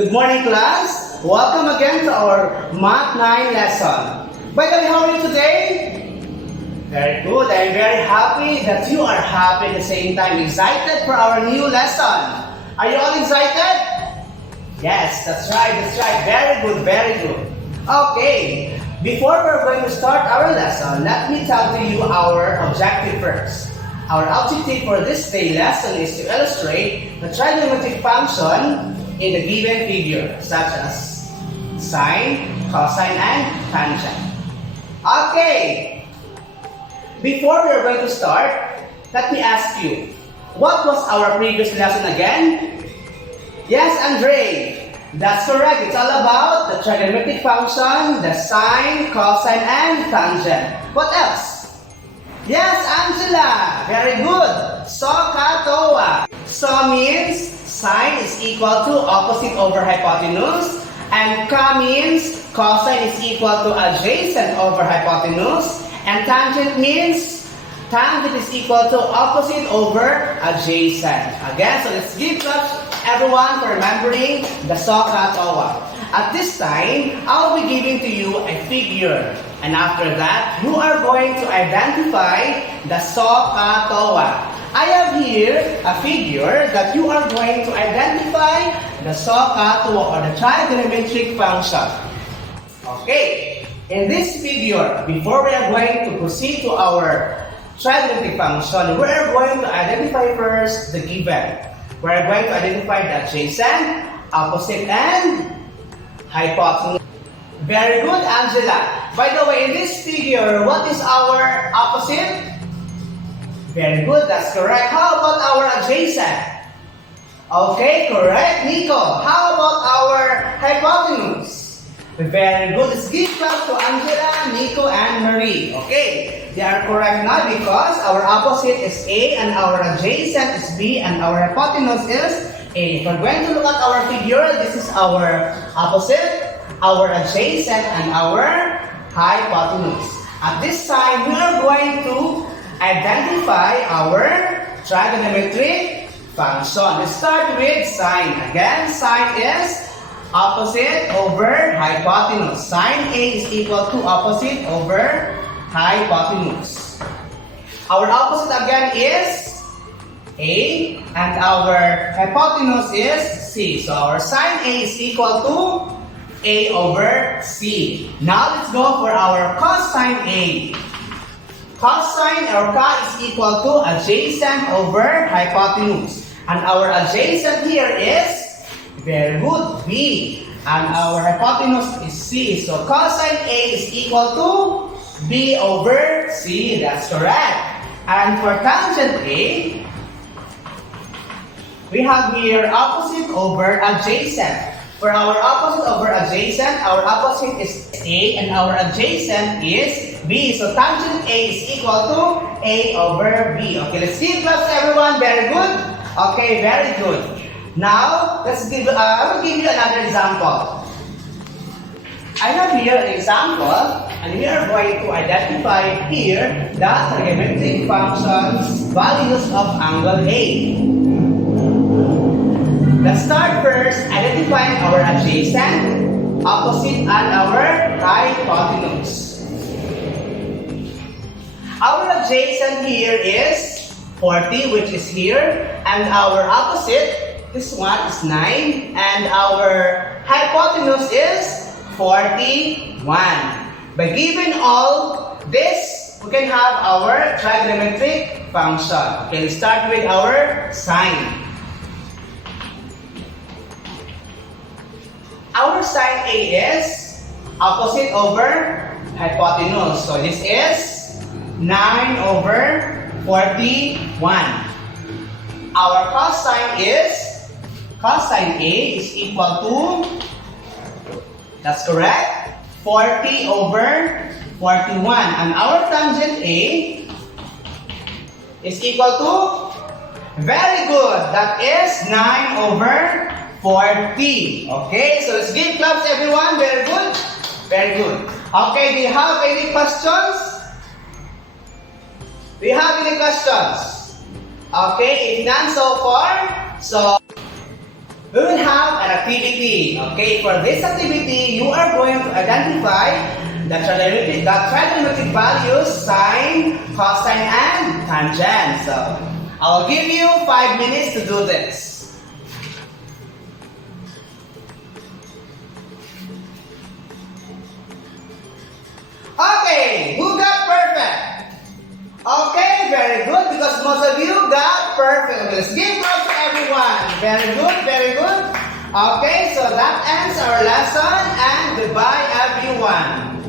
Good morning, class. Welcome again to our Math 9 lesson. By the way, how are you today? Very good. I'm very happy that you are happy at the same time. Excited for our new lesson. Are you all excited? Yes, that's right. Very good, very good. Okay, before we're going to start our lesson, let me tell to you our objective first. Our objective for this day lesson is to illustrate the trigonometric function in the given figure, such as sine, cosine, and tangent. Okay, before we are going to start, let me ask you, what was our previous lesson again? Yes, Andre, that's correct. It's all about the trigonometric function, the sine, cosine, and tangent. What else? Yes, Angela, very good. So, katawa. So means sine is equal to opposite over hypotenuse, and ka means cosine is equal to adjacent over hypotenuse, and tangent means tangent is equal to opposite over adjacent. Again, so let's give claps everyone for remembering the SOHCAHTOA. At this time, I'll be giving to you a figure, and after that, you are going to identify the SOHCAHTOA. I have here a figure that you are going to identify the SOHCAHTOA or the trigonometric function. Okay, in this figure, before we are going to proceed to our trigonometric function, we are going to identify first the given. We are going to identify the adjacent, opposite, and hypotenuse. Very good, Angela. By the way, in this figure, what is our opposite? Very good, that's correct. How about our adjacent? Okay, correct, Nico. How about our hypotenuse? Very good. Let's give claps to Angela, Nico, and Marie. Okay, they are correct now because our opposite is A and our adjacent is B and our hypotenuse is A. If we're going to look at our figure, this is our opposite, our adjacent, and our hypotenuse. At this time, we are going to identify our trigonometric function. Let's start with sine. Again, sine is opposite over hypotenuse. Sine A is equal to opposite over hypotenuse. Our opposite again is A, and our hypotenuse is C. So our sine A is equal to A over C. Now let's go for our cosine A. Cosine or ka is equal to adjacent over hypotenuse. And our adjacent here is, very good, B. And our hypotenuse is C. So cosine A is equal to B over C. That's correct. And for tangent A, we have here opposite over adjacent. For our opposite over adjacent, our opposite is A and our adjacent is B. So tangent A is equal to A over B. Okay, let's give claps everyone. Very good. Okay, very good. Now, I will give you another example. I have here an example, and we are going to identify here the trigonometric functions values of angle A. Let's start first identifying our adjacent, opposite, and our hypotenuse. Our adjacent here is 40, which is here, and our opposite, this one is 9, and our hypotenuse is 41. By giving all this, we can have our trigonometric function. Okay, let's start with our sine. Our sine A is opposite over hypotenuse. So this is 9 over 41. Our cosine A is equal to, that's correct, 40 over 41. And our tangent A is equal to, very good, that is 9 over 40. Okay, so let's give claps everyone. Very good. Very good. Okay, do you have any questions? Do you have any questions? Okay, if none so far, so we will have an activity. Okay, for this activity, you are going to identify the trigonometric values, sine, cosine, and tangent. So, I'll give you 5 minutes to do this. Okay, who got perfect? Okay, very good, because most of you got perfect. Okay, let's give applause to everyone. Very good, very good. Okay, so that ends our lesson, and goodbye everyone.